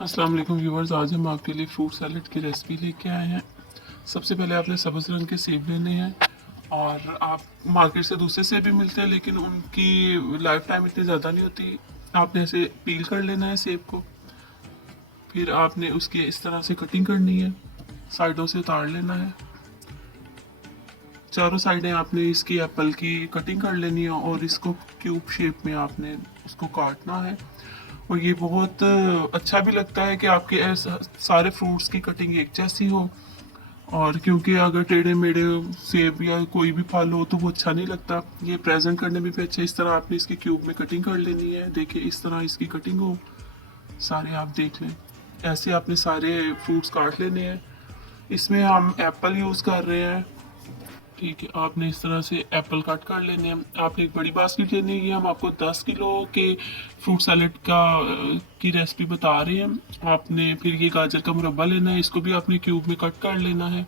अस्सलाम वालेकुम व्यूवर्स, आज हम आपके लिए फ्रूट सैलेड की रेसिपी लेके आए हैं। सबसे पहले आपने सब्ज़ रंग के सेब लेने हैं और आप मार्केट से दूसरे सेब भी मिलते हैं, लेकिन उनकी लाइफ टाइम इतनी ज़्यादा नहीं होती। आपने ऐसे पील कर लेना है सेब को, फिर आपने उसकी इस तरह से कटिंग करनी है, साइडों से उतार लेना है। चारों साइडें आपने इसकी एप्पल की कटिंग कर लेनी है और इसको क्यूब शेप में आपने उसको काटना है। और ये बहुत अच्छा भी लगता है कि आपके सारे फ्रूट्स की कटिंग एक जैसी हो। और क्योंकि अगर टेढ़े मेढ़े सेब या कोई भी फल हो तो वो अच्छा नहीं लगता। ये प्रेजेंट करने में भी अच्छा। इस तरह आपने इसकी क्यूब में कटिंग कर लेनी है। देखिए इस तरह इसकी कटिंग हो, सारे आप देख लें। ऐसे आपने सारे फ्रूट्स काट लेने हैं। इसमें हम एप्पल यूज़ कर रहे हैं। ठीक है, आपने इस तरह से एप्पल कट कर लेने हैं। आपने एक बड़ी बास्केट लेनी है। हम आपको 10 किलो के फ्रूट सैलेड की रेसिपी बता रहे हैं। आपने फिर ये गाजर का मुरब्बा लेना है, इसको भी आपने क्यूब में कट कर लेना है।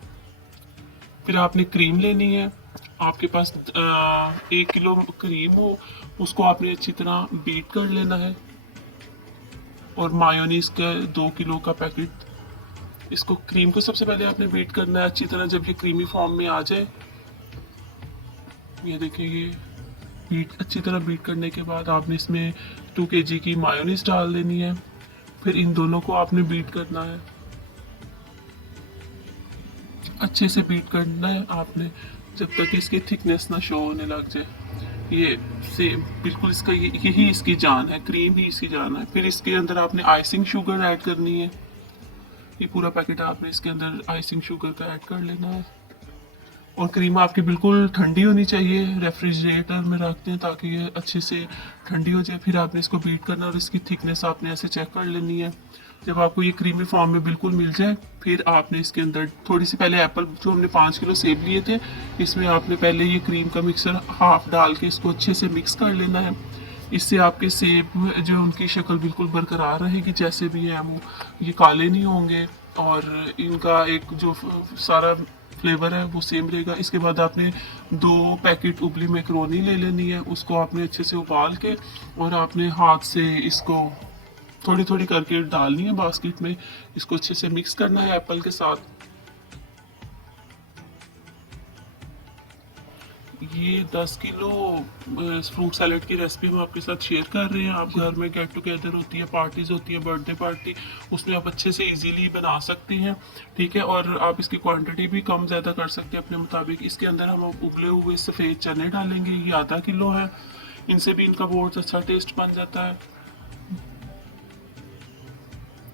फिर आपने क्रीम लेनी है। आपके पास 1 किलो क्रीम हो, उसको आपने अच्छी तरह बीट कर लेना है। और मायोनीज का 2 किलो का पैकेट। इसको क्रीम को सबसे पहले आपने बीट करना है अच्छी तरह। जब ये क्रीमी फॉर्म में आ जाए, ये देखिए, ये बीट अच्छी तरह बीट करने के बाद आपने इसमें 2 kg की मायोनीज डाल देनी है। फिर इन दोनों को आपने बीट करना है, अच्छे से बीट करना है आपने, जब तक इसकी थिकनेस ना शो होने लग जाए। ये से बिल्कुल इसका यही इसकी जान है, क्रीम ही इसकी जान है। फिर इसके अंदर आपने आइसिंग शुगर ऐड करनी है। ये पूरा पैकेट आपने इसके अंदर आइसिंग शुगर का ऐड कर लेना है। और क्रीम आपकी बिल्कुल ठंडी होनी चाहिए। रेफ्रिजरेटर में रखते हैं ताकि ये अच्छे से ठंडी हो जाए। फिर आपने इसको बीट करना और इसकी थिकनेस आपने ऐसे चेक कर लेनी है। जब आपको ये क्रीमी फॉर्म में बिल्कुल मिल जाए, फिर आपने इसके अंदर थोड़ी सी पहले एप्पल, जो हमने 5 किलो सेब लिए थे, इसमें आपने पहले ये क्रीम का मिक्सर हाफ डाल के इसको अच्छे से मिक्स कर लेना है। इससे आपके सेब जो उनकी शक्ल बिल्कुल बरकरार रहेगी, जैसे भी है वो, ये काले नहीं होंगे और इनका एक जो सारा फ्लेवर है वो सेम रहेगा। इसके बाद आपने 2 पैकेट उबली मैक्रोनी ले लेनी है। उसको आपने अच्छे से उबाल के और आपने हाथ से इसको थोड़ी थोड़ी करके डालनी है बास्केट में। इसको अच्छे से मिक्स करना है एप्पल के साथ। ये 10 किलो फ्रूट सैलेड की रेसिपी हम आपके साथ शेयर कर रहे हैं। आप घर में गेट टुगेदर होती है, पार्टीज होती है, बर्थडे पार्टी, उसमें आप अच्छे से इजीली बना सकते हैं। ठीक है, और आप इसकी क्वांटिटी भी कम ज़्यादा कर सकते हैं अपने मुताबिक। इसके अंदर हम उबले हुए सफ़ेद चने डालेंगे, ये आधा किलो है। इनसे भी इनका बहुत अच्छा टेस्ट बन जाता है।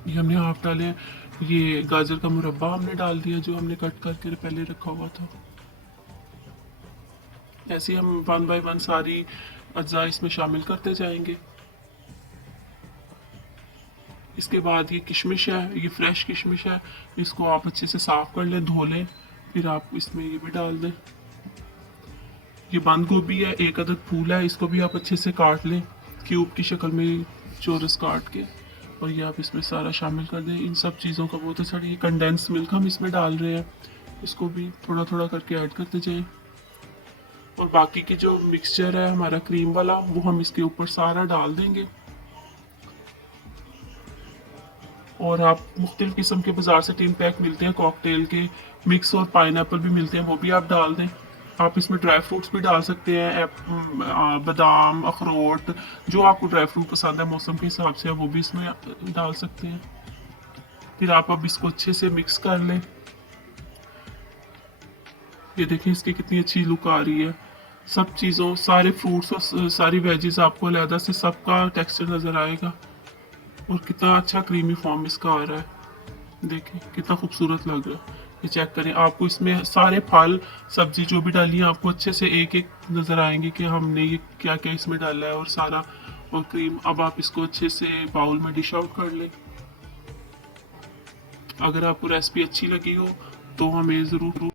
ये हमने हाफ डाले हैं। ये गाजर का मुरब्बा हमने डाल दिया जो हमने कट करके पहले रखा हुआ था। ऐसे हम 1 बाय 1 सारी अज्जा इसमें शामिल करते जाएंगे। इसके बाद ये किशमिश है, ये फ्रेश किशमिश है। इसको आप अच्छे से साफ कर लें, धो लें। फिर आप इसमें ये भी डाल दें। ये बंद गोभी है, एक अदद फूल है, इसको भी आप अच्छे से काट लें क्यूब की शक्ल में, चौरस काट के। और ये आप इसमें सारा शामिल कर दें। इन सब चीज़ों का बहुत अच्छा। ये कंडेंस मिल्क हम इसमें डाल रहे हैं, इसको भी थोड़ा थोड़ा करके ऐड करते जाएं। और बाकी की जो मिक्सचर है हमारा क्रीम वाला, वो हम इसके ऊपर सारा डाल देंगे। और आप मुख्तलिफ़ किस्म के बाज़ार से टिन पैक मिलते हैं कॉकटेल के, मिक्स और पाइनएप्पल भी मिलते हैं, वो भी आप डाल दें। आप इसमें ड्राई फ्रूट्स भी डाल सकते हैं, बादाम, अखरोट, जो आपको ड्राई फ्रूट पसंद है मौसम के हिसाब से, वो भी इसमें डाल सकते हैं। फिर आप अब इसको अच्छे से मिक्स कर लें। ये देखिए इसकी कितनी अच्छी लुक आ रही है। सब चीज़ों, सारे फ्रूट्स और सारी वेजेस आपको अलहदा से सबका टेक्सचर नज़र आएगा। और कितना अच्छा क्रीमी फॉर्म इसका आ रहा है। देखिए कितना खूबसूरत लग रहा है। ये चेक करें, आपको इसमें सारे फल सब्जी जो भी डाली है आपको अच्छे से एक एक नज़र आएंगे कि हमने ये क्या क्या इसमें डाला है और सारा। और क्रीम, अब आप इसको अच्छे से बाउल में डिश आउट कर लें। अगर आपको रेसिपी अच्छी लगी हो तो हमें ज़रूर